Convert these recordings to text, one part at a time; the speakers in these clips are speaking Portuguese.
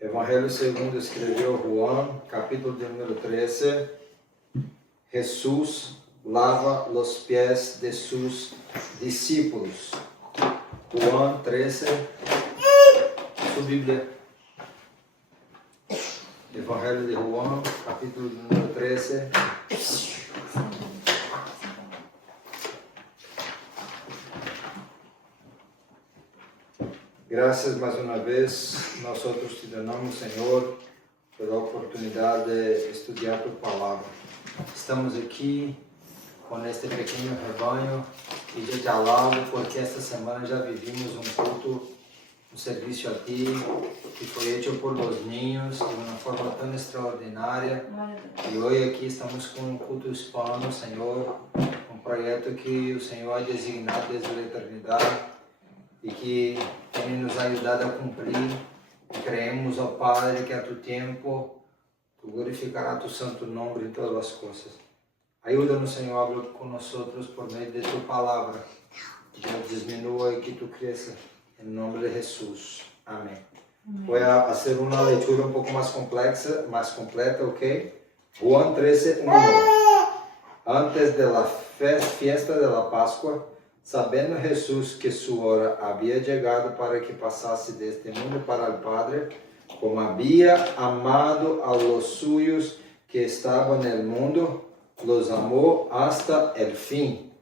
Evangelho segundo escreveu Juan, capítulo de número 13. Jesús lava los pies de sus discípulos. Juan 13, sua Bíblia. Evangelho de Juan, capítulo de número 13. Graças mais uma vez, nós te damos, Senhor, pela oportunidade de estudar Tua Palavra. Estamos aqui com este pequeno rebanho e eu te alabo porque esta semana já vivimos um culto, um serviço a Ti, que foi feito por los niños de uma forma tão extraordinária. E hoje aqui estamos com um culto hispano, Senhor, um projeto que o Senhor ha designado desde a eternidade e que tem nos ajudado a cumprir. E creemos, ó Padre, que a Tu tempo Tu glorificarás Tu santo nome em todas as coisas. Ajuda-nos, Senhor, habla conosco por meio de Tu palavra. Que Deus diminua e que Tu cresça. Em nome de Jesus. Amém. Vou fazer uma leitura um pouco mais complexa, mais completa, ok? Juan 13, 1. Antes de la fiesta de la Páscoa, sabendo Jesus que sua hora havia chegado para que passasse deste mundo para o Padre, como havia amado a los suyos que estavam no mundo, los amou hasta el fim.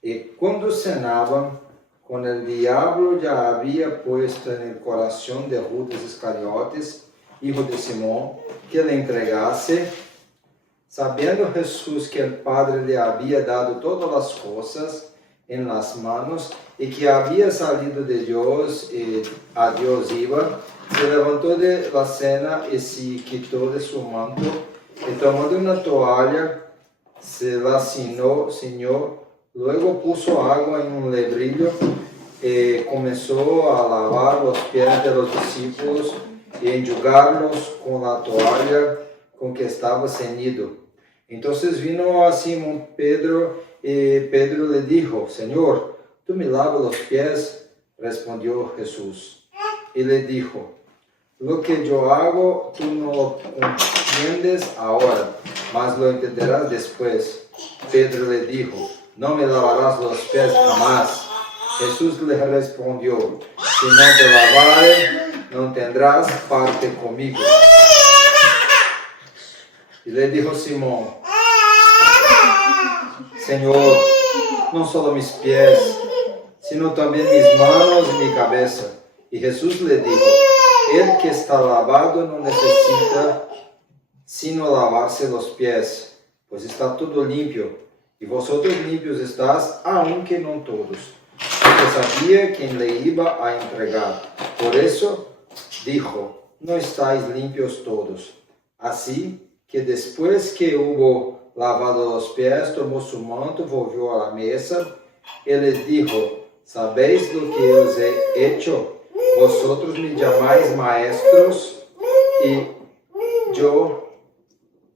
E quando cenavam, com el diablo já havia puesto no coração de Judas Iscariotes, hijo de Simão, que lhe entregasse, sabendo Jesus que o Padre lhe havia dado todas as coisas em las manos e que havia salido de Deus e a Deus iba, se levantou de la cena e se quitou de su manto e tomando uma toalha se la ciñó, luego puso agua em um lebrillo e começou a lavar os pés de los discípulos e enjugar-los com a toalha com que estava ceñido. Então vino a Simão Pedro e Pedro lhe dijo: Senhor, ¿tú me lavas los pies? Respondió Jesús. Y le dijo: Lo que yo hago, tú no lo comprendes ahora, mas lo entenderás después. Pedro le dijo: No me lavarás los pies jamás. Jesús le respondió: Si no te lavare, no tendrás parte conmigo. Y le dijo Simón: Senhor, não só mis pies, sino também mis manos e mi cabeza. E Jesus lhe dijo: El que está lavado não necessita sino lavarse los pies, pois está todo limpio. E vosotros limpios estás, aunque não todos. Porque sabia quem lhe iba a entregar. Por isso dijo: Não estáis limpios todos. Assim que depois que hubo lavado los pies, tomou su manto, volvió a la mesa, y les dijo: ¿Sabéis lo que os he hecho? Vosotros me llamáis maestros, y yo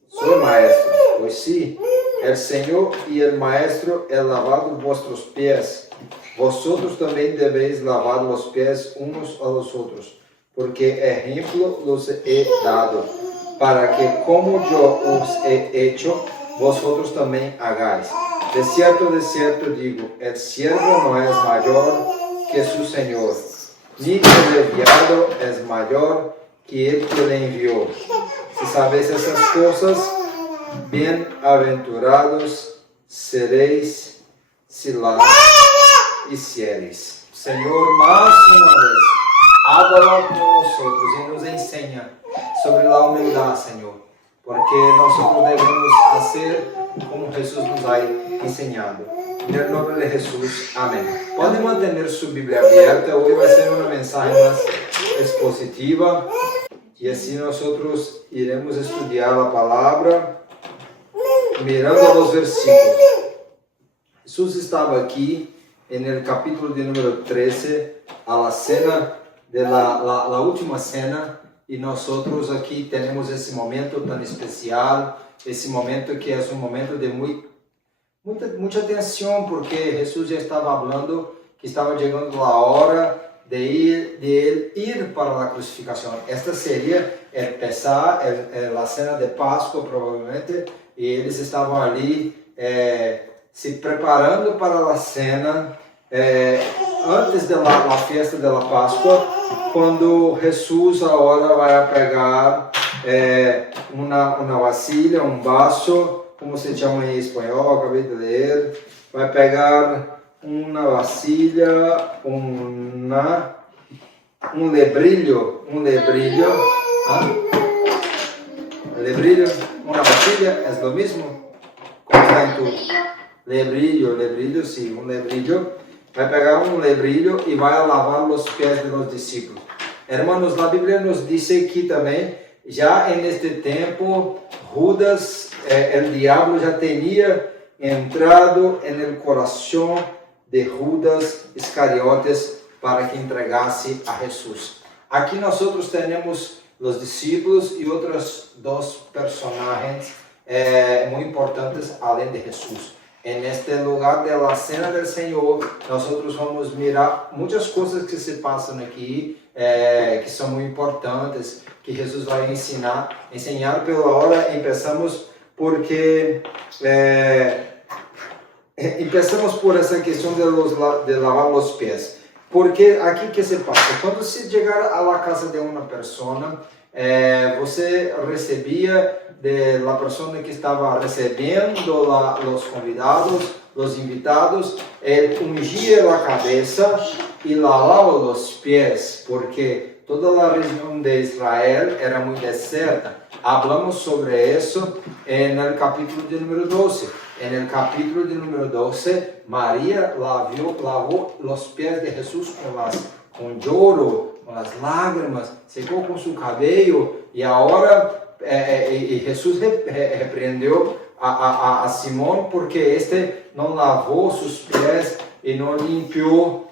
soy maestro. Pues sí, el Señor y el Maestro he lavado vuestros pies. Vosotros también debéis lavar los pies unos a los otros, porque ejemplo los he dado, para que como yo os he hecho, vosotros também hagáis. De cierto digo, el siervo no es mayor que su Señor, ni el enviado es mayor que el que le envió. Si sabéis esas cosas, bem-aventurados sereis si las hiciereis. Senhor, mais uma vez, habla com nós e nos ensina sobre a humildade, Senhor, porque nós devemos fazer como Jesus nos ha ensinado. Em nome de Jesus, amém. Pode manter sua Bíblia aberta. Hoje vai ser uma mensagem mais expositiva e assim nós iremos estudar a palavra mirando os versículos. Jesus estava aqui no capítulo de número 13, a la cena de la última cena. E nós aqui temos esse momento tão especial, esse momento que é um momento de muita atenção, porque Jesus já estava falando que estava chegando a hora de él ir para la crucificación. Esta sería el Pesá, la cena de Pascua probablemente, y ellos estaban allí se preparando para la cena antes de la fiesta de la Pascua, quando Jesus agora vai pegar uma vasilha, um vaso, como se chama em espanhol, acabei de ler, vai pegar uma vasilha, um lebrilho, lebrilho, uma vasilha, é o mesmo? Como está em tu? Lebrilho, sim, um lebrilho. Vai pegar um lebrilho e vai lavar os pés dos discípulos. Hermanos, a Bíblia nos diz aqui também, já neste tempo, Judas, o diabo já tinha entrado no coração de Judas Iscariotes para que entregasse a Jesus. Aqui nós temos os discípulos e outros dois personagens muito importantes além de Jesus. En este lugar de la cena del Señor, nosotros vamos mirar muitas coisas que se passam aqui, que são muito importantes, que Jesus vai ensinar, pero agora começamos porque começamos por essa questão de lavar os pés. Porque aqui que se passa? Quando se chegar à casa de uma pessoa, você recebia de la persona que estava recebendo os convidados, os invitados, ungia a cabeça e lavava os pés, porque toda a região de Israel era muito deserta. Hablamos sobre isso no capítulo de número 12. No capítulo de número 12, Maria lavou os pés de Jesus com choro, com as lágrimas, secou com seu cabelo, e agora Jesus repreendeu a Simão porque este não lavou seus pés e não limpiou,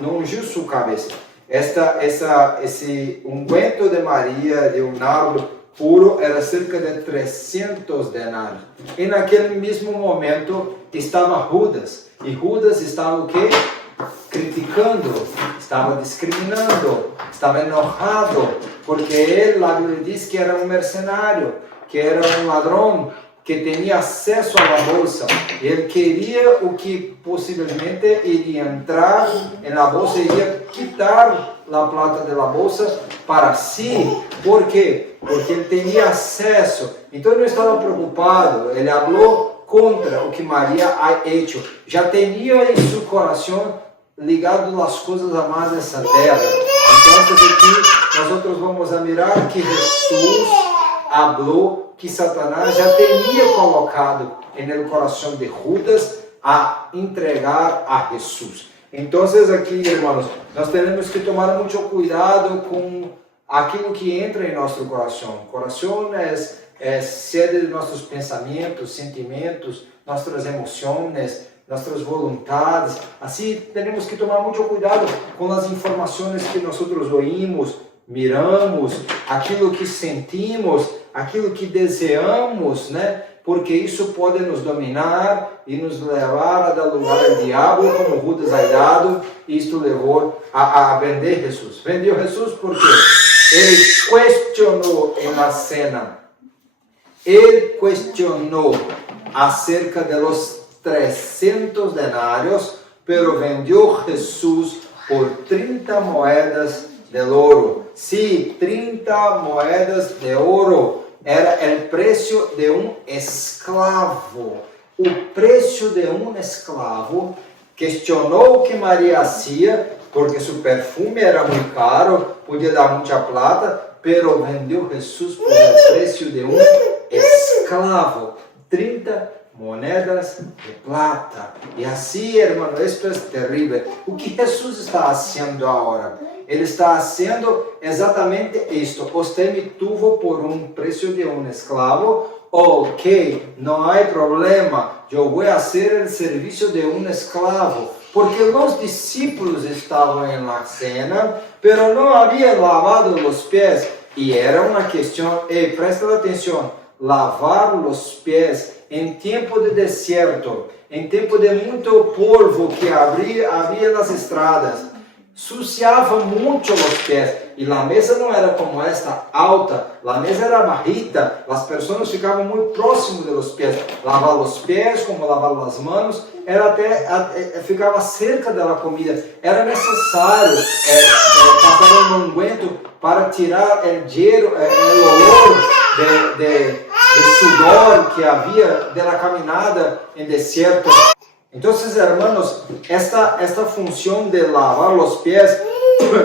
não ungiu sua cabeça. Esse unguento de Maria, de um nardo puro, era cerca de 300 denários. E naquele mesmo momento estava Judas. E Judas estava o quê? Criticando, estava discriminando, estava enojado, porque ele, a Bíblia diz que era um mercenário, que era um ladrão, que tinha acesso à bolsa. Ele queria o que possivelmente iria entrar na bolsa, iria quitar a plata da bolsa para si. Por quê? Porque ele tinha acesso. Então ele não estava preocupado, ele falou contra o que Maria ha hecho. Já tinha em seu coração ligado às coisas amadas dessa terra. Então aqui nós vamos a mirar que Jesus falou que Satanás já tinha colocado no coração de Judas a entregar a Jesus. Então aqui, irmãos, nós temos que tomar muito cuidado com aquilo que entra em nosso coração. O coração é sede de nossos pensamentos, sentimentos, nossas emoções, nossas vontades. Assim, temos que tomar muito cuidado com as informações que nós ouvimos, miramos, aquilo que sentimos, aquilo que desejamos, né? Porque isso pode nos dominar e nos levar a dar lugar ao diabo, como Judas ha dado, e isto levou a vender Jesus. Vendeu Jesus porque ele questionou na cena, ele questionou acerca de los 300 denários, pero vendeu Jesus por 30 moedas de ouro. Sim, 30 moedas de ouro era o preço de um escravo. O preço de um escravo. Questionou o que Maria fazia, porque seu perfume era muito caro, podia dar muita plata, pero vendeu Jesus por o preço de um escravo. 30 moedas de plata. E assim, irmão, isso é terrível. O que Jesus está fazendo agora? Ele está fazendo exatamente isto. Você me tuvo por um preço de um escravo. Ok, não há problema. Eu vou fazer o serviço de um escravo. Porque os discípulos estavam em la cena, pero não haviam lavado os pés. E era uma questão, presta atenção, lavar os pés em tempo de deserto, em tempo de muito polvo que havia nas estradas. suciava muito os pés. E a mesa não era como esta, alta. A mesa era bajita. As pessoas ficavam muito próximas dos pés. Lavar os pés, como lavar as mãos, era ficava cerca da comida. Era necessário passar um unguento para tirar o olor de sudor que havia da caminhada em deserto. Então, hermanos, esta função de lavar os pés,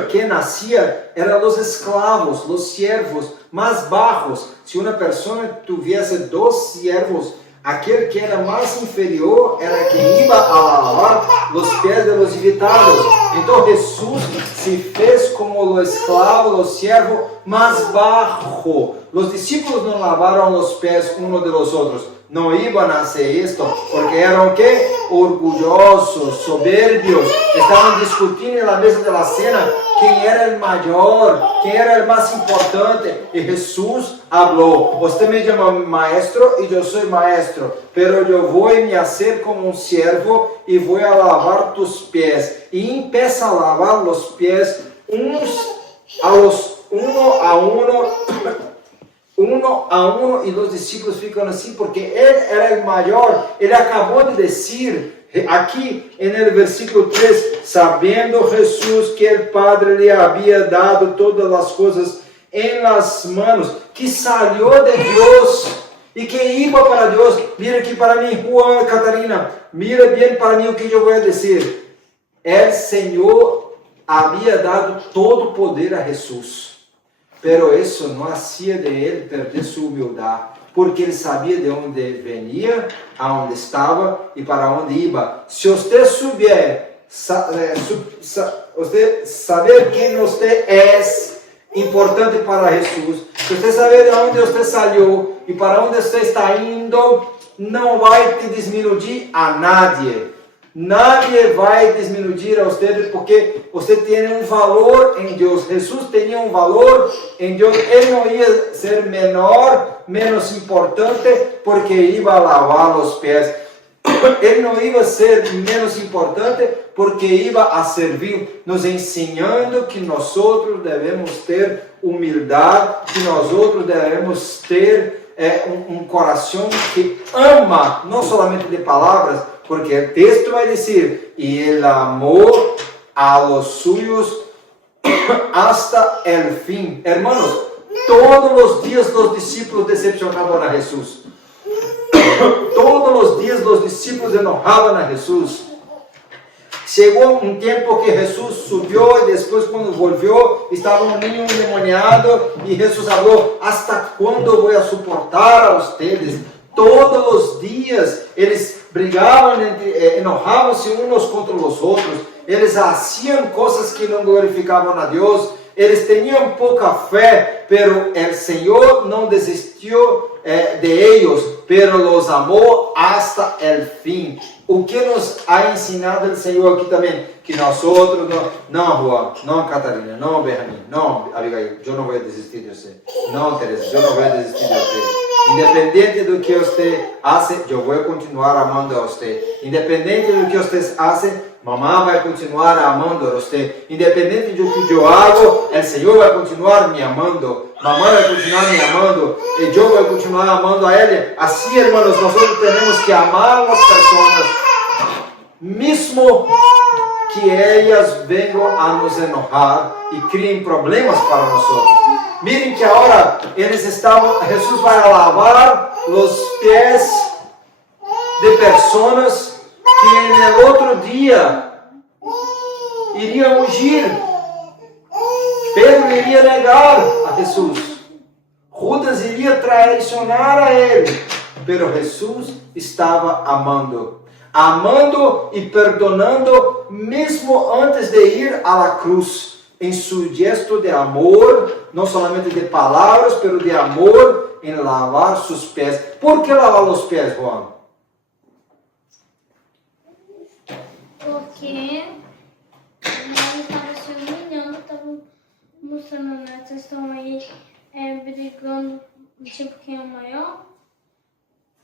quem hacía eram os escravos, os siervos mais bajos. Se uma pessoa tivesse 2 siervos, aquele que era mais inferior era quem ia a lavar os pés de los invitados. Então, Jesus se fez como o escravo, o siervo mais baixo. Os discípulos não lavaram os pés uns de los outros. Não iam a fazer isto, porque eram que? Orgulhosos, soberbios. Estavam discutindo na mesa da cena quem era o maior, quem era o mais importante. E Jesus falou: você me chama maestro e eu sou maestro, pero eu vou me fazer como um servo e vou a lavar tus pés. E empieza a lavar os pés uno a uno, e os discípulos ficam assim, porque ele era o maior. Ele acabou de dizer, aqui no versículo 3, sabendo Jesus que o Padre lhe havia dado todas as coisas em las manos, que saiu de Deus e que ia para Deus. Mira aqui para mim, Juan, Catarina, mira bem para mim o que eu vou dizer. O Senhor havia dado todo o poder a Jesus. Pero isso não hacía de ele perder sua humildade, porque ele sabia de onde venia, aonde estava e para onde ia. Se você você saber quem você é importante para Jesus, se você saber de onde você saiu e para onde você está indo, não vai te diminuir a nadie. Nadie vai diminuir a você, porque você tem valor em Deus. Jesus tinha valor em Deus. Ele não ia ser menor, menos importante, porque ia lavar os pés. Ele não ia ser menos importante, porque ia a servir, nos ensinando que nós devemos ter humildade, que nós devemos ter um coração que ama, não somente de palavras, porque o texto vai dizer, e ele amou a los suyos hasta el fin. Hermanos, todos os dias os discípulos decepcionavam a Jesus. Todos os dias os discípulos enojavam a Jesus. Chegou um tempo que Jesus subiu e depois, quando volviu, estava um ninho endemoniado e Jesus falou: hasta quando vou suportar a vocês? Todos os dias eles brigavam, enojavam-se uns contra os outros, eles faziam coisas que não glorificavam a Deus, eles tinham pouca fé, pero o Senhor não desistiu de eles, pero los amou hasta el fim. O que nos ha ensinado o Senhor aqui também? Que nós outros, não Juan, não Catarina, não Benjamin, não Abigail, eu não vou desistir de você. Não Teresa, eu não vou desistir de você. Independente do que você faz, eu vou continuar amando a você. Independente do que vocês fazem, mamãe vai continuar amando a você. Independente do que eu hago, o Senhor vai continuar me amando. Mamãe vai continuar me amando e eu vou continuar amando a Ele. Assim, irmãos, nós temos que amar as pessoas, mesmo que elas venham a nos enojar e criem problemas para nós. Miren que agora Jesus vai lavar os pés de pessoas que no outro dia iriam fugir. Pedro iria negar a Jesus. Judas iria traicionar a ele. Pero Jesus estava amando e perdonando, mesmo antes de ir à la cruz. Em seu gesto de amor, não somente de palavras, pero de amor, em lavar seus pés. Por que lavar os pés, Juan? Porque nós estávamos se humilhando, estavam mostrando, né? Vocês estão aí brigando, tipo, quem é o maior.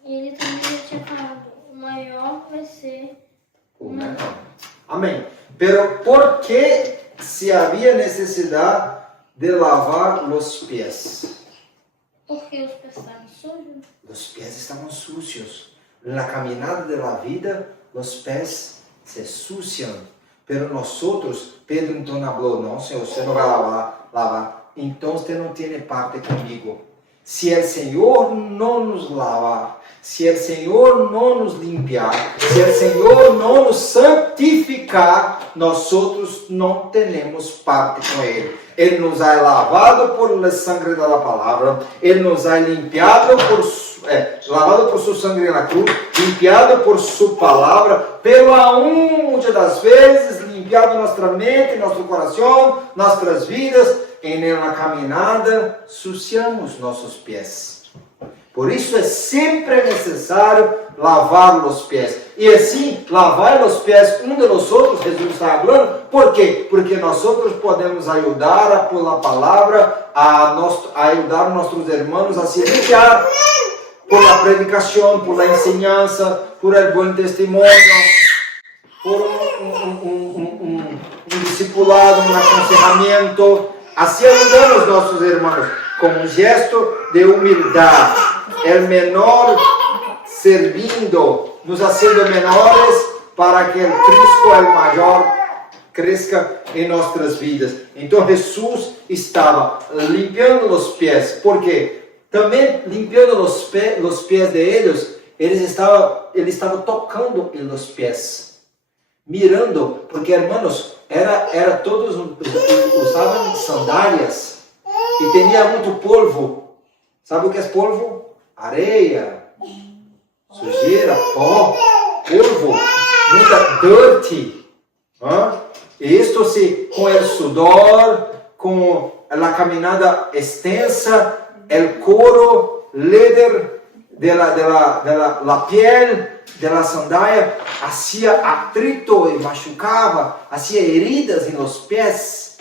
E ele também já tinha falado, o maior vai ser o menor. Amém. Pero por que se havia necessidade de lavar os pés. Porque os pés estavam sujos? Os pés estavam sucios. Na caminhada da vida, os pés se ensuciam. Pero nós outros, Pedro então falou, não, Senhor, você não vai lavar. Então você não tem parte comigo. Se o Senhor não nos lavar, se o Senhor não nos limpiar, se o Senhor não nos santificar, nós outros não temos parte com Ele. Ele nos ha lavado por a sangue da palavra, Ele nos ha limpiado lavado por sua sangue na cruz, limpiado por sua palavra, pela muitas das vezes, limpiado nossa mente, nosso coração, nossas vidas, e na caminhada suciamos nossos pés. Por isso é sempre necessário lavar os pés. E assim, lavar os pés um de nós outros, Jesus está falando, por quê? Porque nós outros podemos ajudar pela palavra, a ajudar nossos irmãos a se limpiar, por la predicação, por la enseñanza, por el buen testimonio, por um discipulado, um aconselhamento. Assim ajudamos nossos irmãos com um gesto de humildade. El menor servindo, nos haciendo menores para que o Cristo, o maior, cresça em nossas vidas. Então Jesus estava limpando os pés, porque também limpando os pés de eles, ele estava tocando em los pés, mirando, porque hermanos, era todos usavam sandálias e tinha muito polvo. Sabe o que é polvo? Areia, sujeira, pó, polvo, muita dirty. E isto com o sudor, com a caminhada extensa, el couro, leather de la piel de la sandália hacía atrito e machucava, hacía heridas em los pés.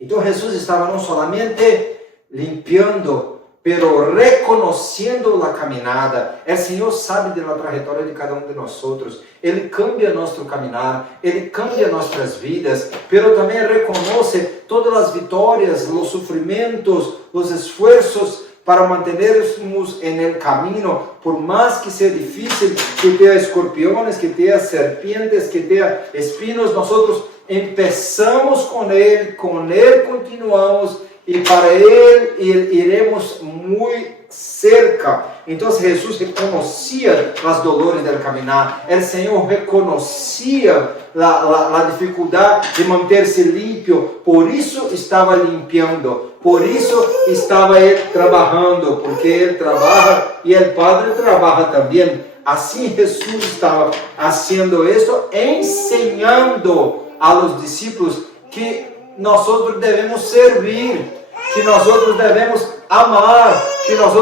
Então Jesus estava não solamente limpiando, pero reconhecendo a caminhada. O Senhor sabe da trajetória de cada um de nós outros. Ele cambia nosso caminhar, Ele cambia nossas vidas, pero também reconhece todas as vitórias, os sofrimentos, os esforços para mantermos en el camino, por más que sea difícil, que tenga escorpiones, que tenga serpientes, que tenga espinos, nosotros empezamos con Él continuamos, y para Él iremos muy cerca. Entonces Jesús reconocía las dolores del caminar, el Señor reconocía la dificuldad de manter-se limpio, por isso estava limpiando, por isso estava Ele trabalhando, porque Ele trabalha e o Padre trabalha também. Assim Jesus estava fazendo isso, ensinando a los discípulos que nós devemos servir, que nós devemos amar, que nós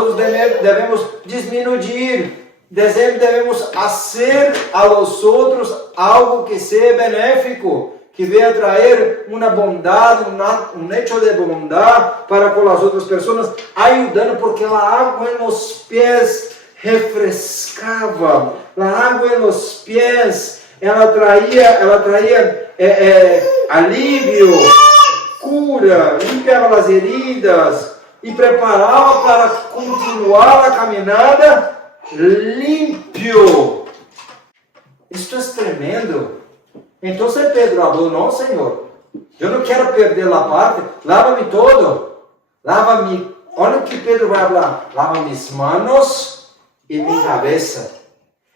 devemos diminuir, devemos fazer a los outros algo que seja benéfico, que venha trazer uma bondade, um hecho de bondade para com as outras pessoas, ajudando, porque a água nos pés refrescava, a água nos pés, ela traía alívio, cura, limpiava as heridas e preparava para continuar a caminhada limpio. Isto é tremendo. Então Pedro falou, não, Senhor, eu não quero perder a parte, lava-me todo, lava-me, olha o que Pedro vai falar, lava mis manos e minha cabeça.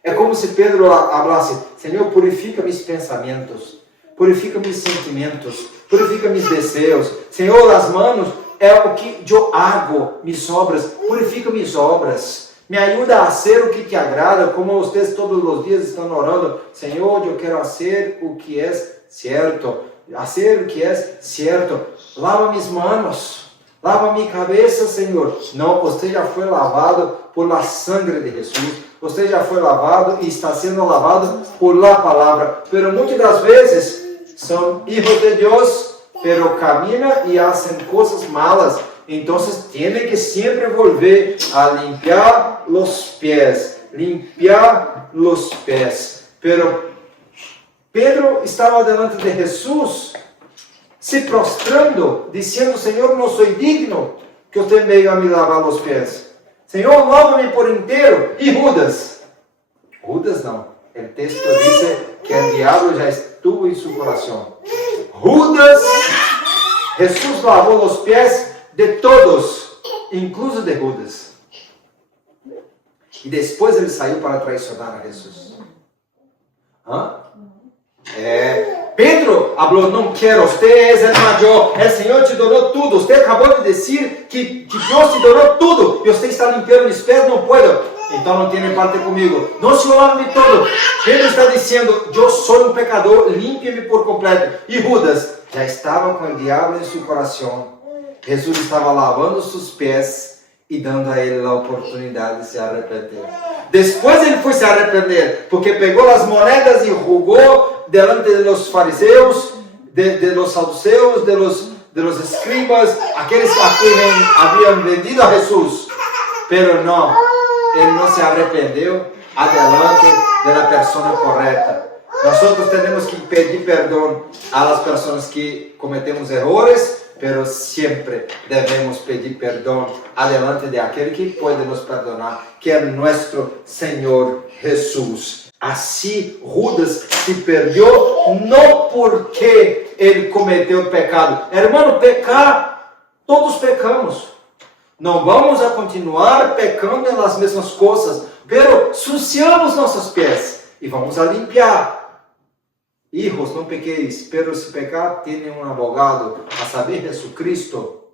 É como se Pedro falasse, Senhor, purifica mis pensamentos, purifica mis sentimentos, purifica mis desejos. Senhor, as manos é o que eu hago, mis obras, purifica mis obras. Me ajuda a fazer o que te agrada, como vocês todos os dias estão orando. Senhor, eu quero fazer o que é certo. Fazer o que é certo. Lava minhas manos. Lava minha cabeça, Senhor. Não, você já foi lavado por la sangre de Jesus. Você já foi lavado e está sendo lavado por la palavra. Pero muitas das vezes são hijos de Deus, pero caminham e fazem coisas malas. Então, tem que sempre volver a limpiar os pés. Limpiar os pés. Pero Pedro estava delante de Jesus se prostrando, diciendo, Señor, no soy digno que usted venga a me lavar los pies. Señor, lava-me por inteiro. E Judas? Judas não. O texto diz que o diabo já estuvo em seu coração. Judas, Jesus lavou os pés de todos, incluso de Judas. E depois ele saiu para traicionar a Jesus. Pedro falou, não quero, você é o maior, o Senhor te donou tudo, você acabou de dizer que Deus te donou tudo, e você está limpando mis pés, não posso, então não tem parte comigo, não se lave de todo. Pedro está dizendo, eu sou um pecador, limpe-me por completo. E Judas já estava com o diabo em seu coração. Jesus estava lavando seus pés e dando a ele a oportunidade de se arrepender. Depois ele foi se arrepender, porque pegou as moedas e jogou delante de los fariseus, de los saduceus, de los escribas, aqueles a quem haviam vendido a Jesus. Pero não, ele não se arrependeu adelante da pessoa correta. Nós temos que pedir perdão às pessoas que cometemos erros, pero sempre devemos pedir perdão adelante de aquele que pode nos perdonar, que é nosso Senhor Jesus. Assim, Judas se perdeu não porque ele cometeu pecado. Hermano, pecar, todos pecamos. Não vamos a continuar pecando nas mesmas coisas, pero suciamos nossos pés e vamos a limpiar. Hijos, não pequeis, pero se pecar, tem um advogado, a saber, Jesucristo.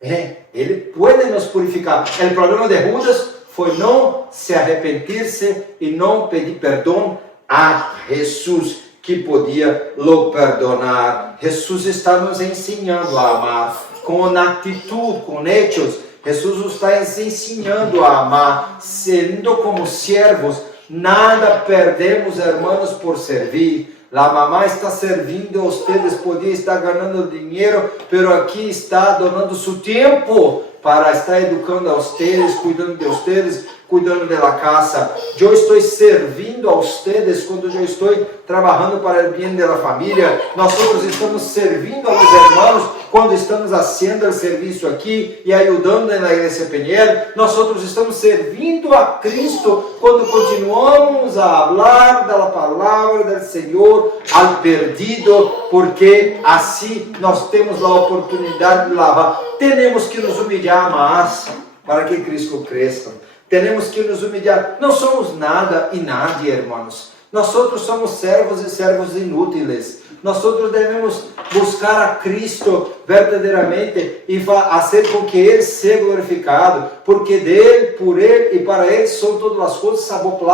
Ele pode nos purificar. O problema de Judas foi não se arrepender-se e não pedir perdão a Jesus, que podia lo perdonar. Jesus está nos ensinando a amar, com atitude, com hechos. Jesus nos está ensinando a amar, sendo como servos. Nada perdemos, hermanos, por servir. A mamãe está servindo a vocês, podia estar ganhando dinheiro, pero aqui está donando seu tempo para estar educando a vocês, cuidando de vocês, cuidando da casa. Eu estou servindo a vocês quando eu estou trabalhando para o bem da família. Nós estamos servindo aos irmãos quando estamos fazendo o serviço aqui e ajudando na igreja Peniel. Nós estamos servindo a Cristo quando continuamos a falar da palavra do Senhor ao perdido, porque assim nós temos a oportunidade de lavar. Temos que nos humilhar mais para que Cristo cresça. Temos que nos humilhar. Não somos nada e nadie, irmãos. Nós somos servos e servos inúteis. Nós devemos buscar a Cristo verdadeiramente e fazer com que Ele seja glorificado, porque dele, por Ele e para Ele são todas as coisas, salvo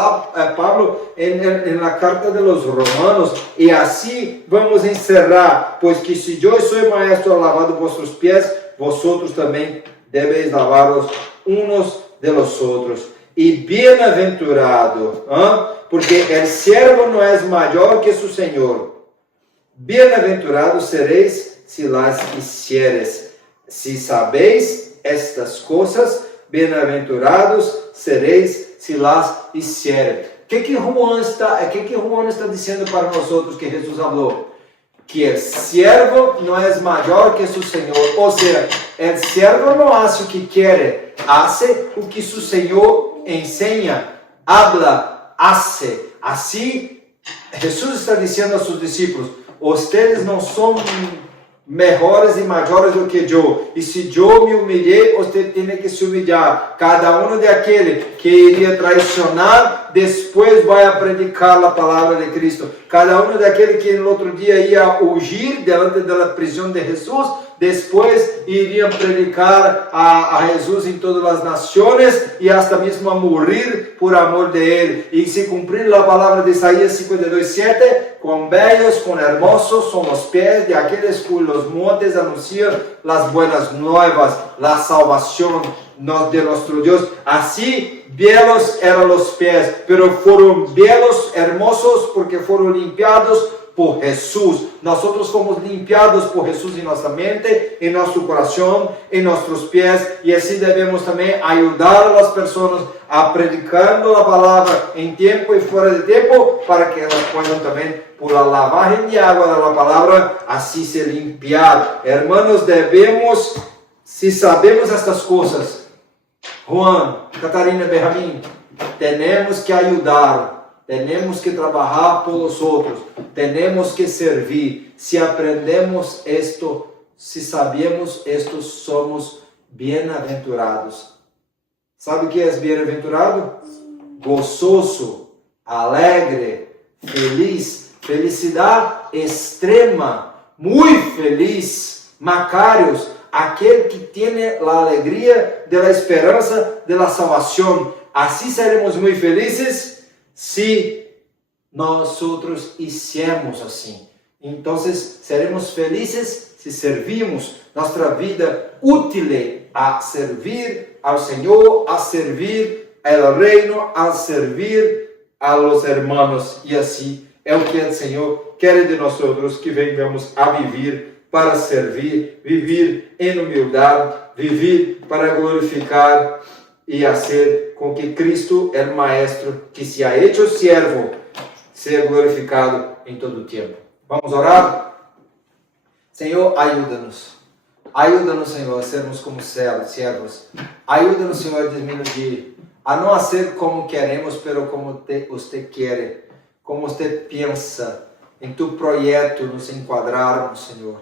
Pablo na carta de los Romanos. E assim vamos encerrar, pois que se eu sou maestro lavado vossos pés, vosotros também deveis lavar-os uns de los outros. E bem-aventurado, porque o servo não é maior que seu Senhor. Bem-aventurados sereis se las hicieres. Se sabeis estas coisas, bem-aventurados sereis se las hicieres. O que Juan está dizendo para nós que Jesus falou? Que o servo não é maior que seu Senhor. Ou seja, o servo não faz o que quer, faz o que seu Senhor ensina, habla, hace. Assim, Jesus está dizendo a seus discípulos: vocês não são melhores e maiores do que eu. E se eu me humilhei, você tem que se humilhar. Cada um de aquele que iria traicionar, depois vai predicar a palavra de Cristo. Cada um daquele que no outro dia ia fugir diante da prisão de Jesus, depois iriam predicar a Jesus em todas as nações e até mesmo a morrer por amor de Ele. E se cumprir a palavra de Isaías 52:7, com belos, com hermosos são os pés de aqueles cujos montes anunciam as buenas novas, a salvação de nosso Deus. Assim, belos eram os pés, pero foram belos, hermosos, porque foram limpiados por Jesús. Nosotros fomos limpiados por Jesús en nuestra mente, en nuestro corazón, en nuestros pies, y así debemos también ayudar a las personas a predicando la palabra en tiempo y fuera de tiempo, para que ellas puedan también, por la lavaje de agua de la palabra, así se limpiar. Hermanos, debemos, si sabemos estas cosas, Juan, Catarina, Benjamín, tenemos que ayudar, tenemos que trabajar por los otros, tenemos que servir. Si aprendemos esto, si sabemos esto, somos bienaventurados. ¿Sabe o que é bem-aventurado? Gozoso, alegre, feliz, felicidade extrema, muito feliz, Macarios, aquele que tem a alegria de la esperança de la salvação. Assim seremos muito felizes se nós hiciéramos assim. Então, seremos felizes se servimos nossa vida útil a servir ao Senhor, a servir ao reino, a servir a los hermanos. E assim é o que o Senhor quer de nós, que venhamos a viver para servir, viver em humildade, viver para glorificar e fazer com que Cristo, o Maestro, que se ha hecho siervo, seja glorificado em todo o tempo. Vamos orar? Senhor, ajuda-nos. Ajuda-nos, Senhor, a sermos como servos. Ajuda-nos, Senhor, a diminuir, a não ser como queremos, pero como você quer, como você pensa, em tu projeto nos enquadrarmos, Senhor.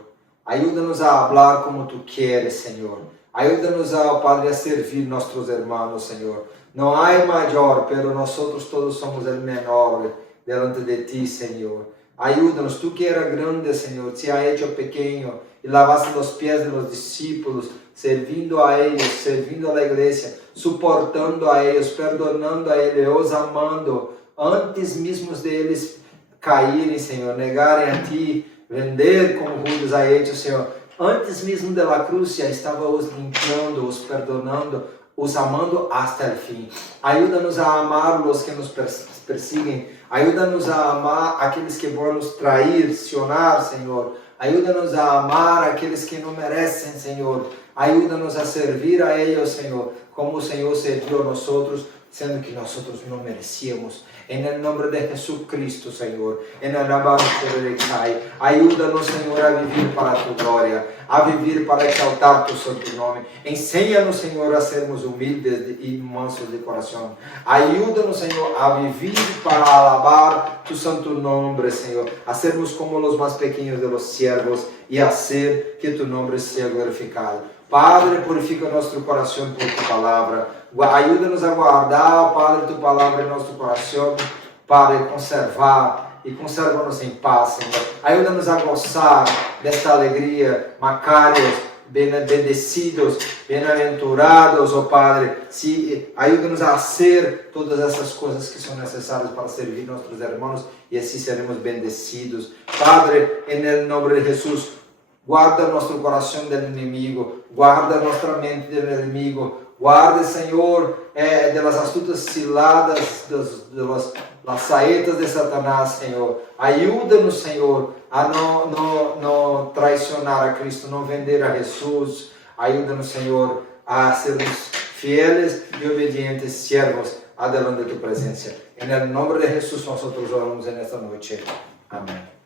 Ajuda-nos a falar como tu queres, Senhor. Ajuda-nos, Padre, a servir nossos irmãos, Senhor. Não há maior, pero nós todos somos o menor delante de ti, Senhor. Ajuda-nos, tu que era grande, Senhor, te ha hecho pequeno e lavaste os pés de los discípulos, servindo a eles, servindo a la igreja, suportando a eles, perdonando a eles, os amando, antes mesmo deles caírem, Senhor, negarem a ti, vender como Judas a hecho, Senhor. Antes mesmo da cruz, já estava os limpiando, os perdonando, os amando hasta o fim. Ajuda-nos a amar os que nos perseguem. Ajuda-nos a amar aqueles que vão nos traicionar, Senhor. Ajuda-nos a amar aqueles que não merecem, Senhor. Ajuda-nos a servir a eles, Senhor, como o Senhor serviu a nós, sendo que nós não merecíamos. Em nome de Jesus Cristo, Senhor. Ajuda-nos, Senhor, a viver para a tua glória, a viver para exaltar tu santo nome. Ensina-nos, Senhor, a sermos humildes e mansos de coração. Ajuda-nos, Senhor, a viver para alabar tu santo nome, Senhor. A sermos como os mais pequenos de los siervos e a ser que tu nome seja glorificado. Padre, purifica nosso coração por tu palavra. Ajuda-nos a guardar, Padre, tu palavra em nosso coração, para conservar e conserva-nos em paz, Senhor. Ajuda-nos a gozar desta alegria, Macarios, bendecidos, bem-aventurados, ó Padre. Ajuda-nos a fazer todas essas coisas que são necessárias para servir nossos irmãos e assim seremos bendecidos. Padre, em nome de Jesus, guarda nosso coração do inimigo, guarda nossa mente do inimigo, guarda, Senhor, das astutas ciladas, das saetas de Satanás, Senhor. Ajuda-nos, Senhor, a não traicionar a Cristo, não vender a Jesus. Ajuda-nos, Senhor, a sermos fieles e obedientes servos adelante de tu presença. Em nome de Jesus, nós oramos nesta noite. Amém.